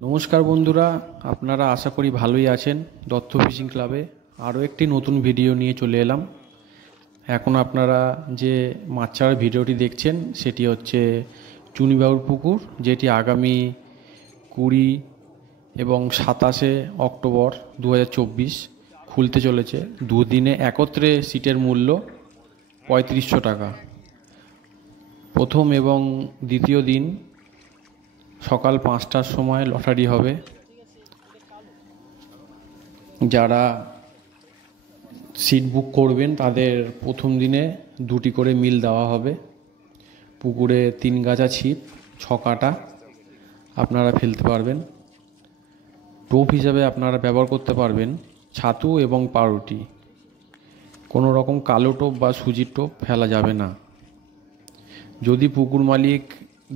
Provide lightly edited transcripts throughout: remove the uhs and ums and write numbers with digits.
নমস্কার বন্ধুরা, আপনারা আশা করি ভালোই আছেন। দত্ত ফিশিং ক্লাবে আরও একটি নতুন ভিডিও নিয়ে চলে এলাম। এখন আপনারা যে মাছ ছাড়ার ভিডিওটি দেখছেন সেটি হচ্ছে চুনিবাবুর পুকুর, যেটি আগামী 20 এবং 27 অক্টোবর 2024 খুলতে চলেছে। দুদিনে একত্রে সিটের মূল্য 3500 টাকা। প্রথম এবং দ্বিতীয় দিন সকাল 5টার সময় লটারি হবে। যারা সিট বুক করবেন তাদের প্রথম দিনে 2টি করে মিল দেওয়া হবে। পুকুরে 3 গাছা ছিপ, 6 কাটা আপনারা ফেলতে পারবেন। টোপ হিসাবে আপনারা ব্যবহার করতে পারবেন ছাতু এবং পাউরুটি। কোনো রকম কালো টোপ বা সুজির টোপ ফেলা যাবে না। যদি পুকুর মালিক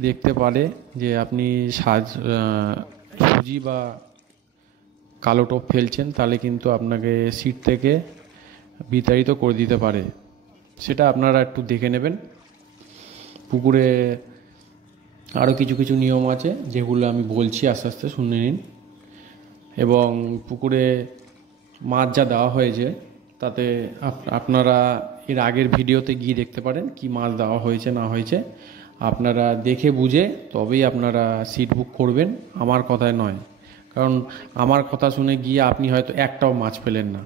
দেখতে পারে যে আপনি সুজি বা কালো টোপ ফেলছেন, তাহলে কিন্তু আপনাকে সিট থেকে বিতাড়িত করে দিতে পারে। সেটা আপনারা একটু দেখে নেবেন। পুকুরে আরও কিছু কিছু নিয়ম আছে, যেগুলো আমি বলছি, আস্তে আস্তে শুনে নিন। এবং পুকুরে মাছ যা দেওয়া হয়েছে তাতে আপনারা এর আগের ভিডিওতে গিয়ে দেখতে পারেন কি মাছ দেওয়া হয়েছে না হয়েছে। আপনারা দেখে বুঝে তবেই আপনারা সিট বুক করবেন, আমার কথায় নয়। কারণ আমার কথা শুনে গিয়ে আপনি হয়তো একটাও মাছ পেলেন না,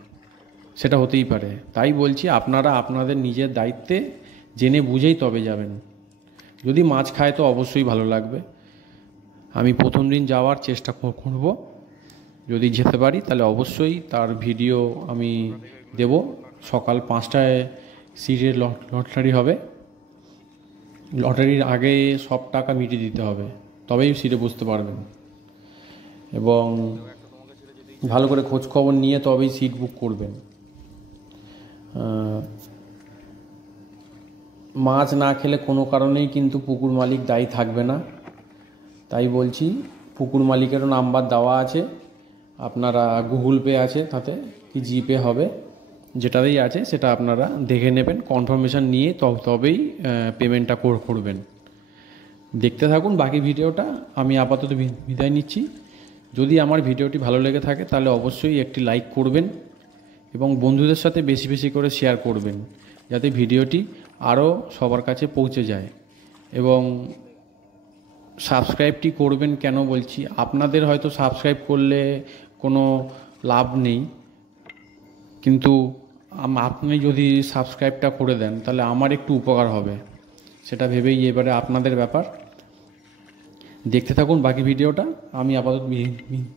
সেটা হতেই পারে। তাই বলছি, আপনারা আপনাদের নিজের দায়িত্বে জেনে বুঝেই তবে যাবেন। যদি মাছ খায় তো অবশ্যই ভালো লাগবে। আমি প্রথম দিন যাওয়ার চেষ্টা করব, যদি যেতে পারি তাহলে অবশ্যই তার ভিডিও আমি দেব। সকাল 5টায় সিটের লটারি হবে। লটারির আগে সব টাকা মিটিয়ে দিতে হবে, তবেই সিটে বসতে পারবেন। এবং ভালো করে খোঁজ খবর নিয়ে তবেই সিট বুক করবেন। মাছ না খেলে কোনো কারণেই কিন্তু পুকুর মালিক দায়ী থাকবে না। তাই বলছি, পুকুর মালিকেরও নাম্বার দেওয়া আছে, আপনারা গুগল পে আছে তাতে, কি জিপে হবে, যেটাতেই আছে সেটা আপনারা দেখে নেবেন, কনফার্মেশন নিয়ে তবেই পেমেন্টটা করবেন। দেখতে থাকুন বাকি ভিডিওটা। আমি আপাতত বিদায় নিচ্ছি। যদি আমার ভিডিওটি ভালো লেগে থাকে তাহলে অবশ্যই একটি লাইক করবেন এবং বন্ধুদের সাথে বেশি বেশি করে শেয়ার করবেন, যাতে ভিডিওটি আরও সবার কাছে পৌঁছে যায়। এবং সাবস্ক্রাইবটি করবেন। কেন বলছি, আপনাদের হয়তো সাবস্ক্রাইব করলে কোনো লাভ নেই, কিন্তু আপনি যদি সাবস্ক্রাইবটা করে দেন তাহলে আমার একটু উপকার হবে, সেটা ভেবেই এবারে আপনাদের ব্যাপার। দেখতে থাকুন বাকি ভিডিওটা। আমি আপাতত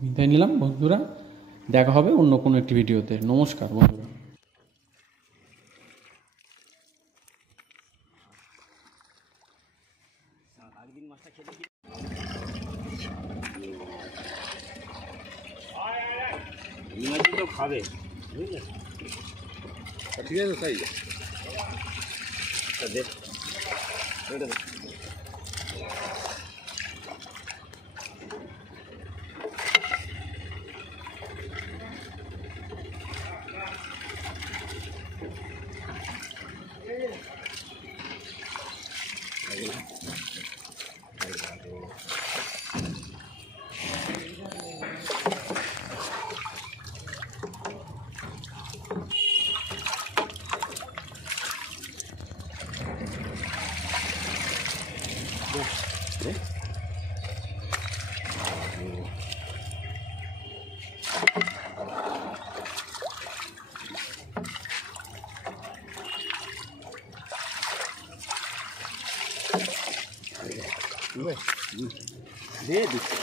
বিদায় নিলাম বন্ধুরা। দেখা হবে অন্য কোনো একটি ভিডিওতে। নমস্কার বন্ধুরা। তো খাবে, বুঝলেন? ঠিক আছে, তাই দেখ দিয়ে দিচ্ছি।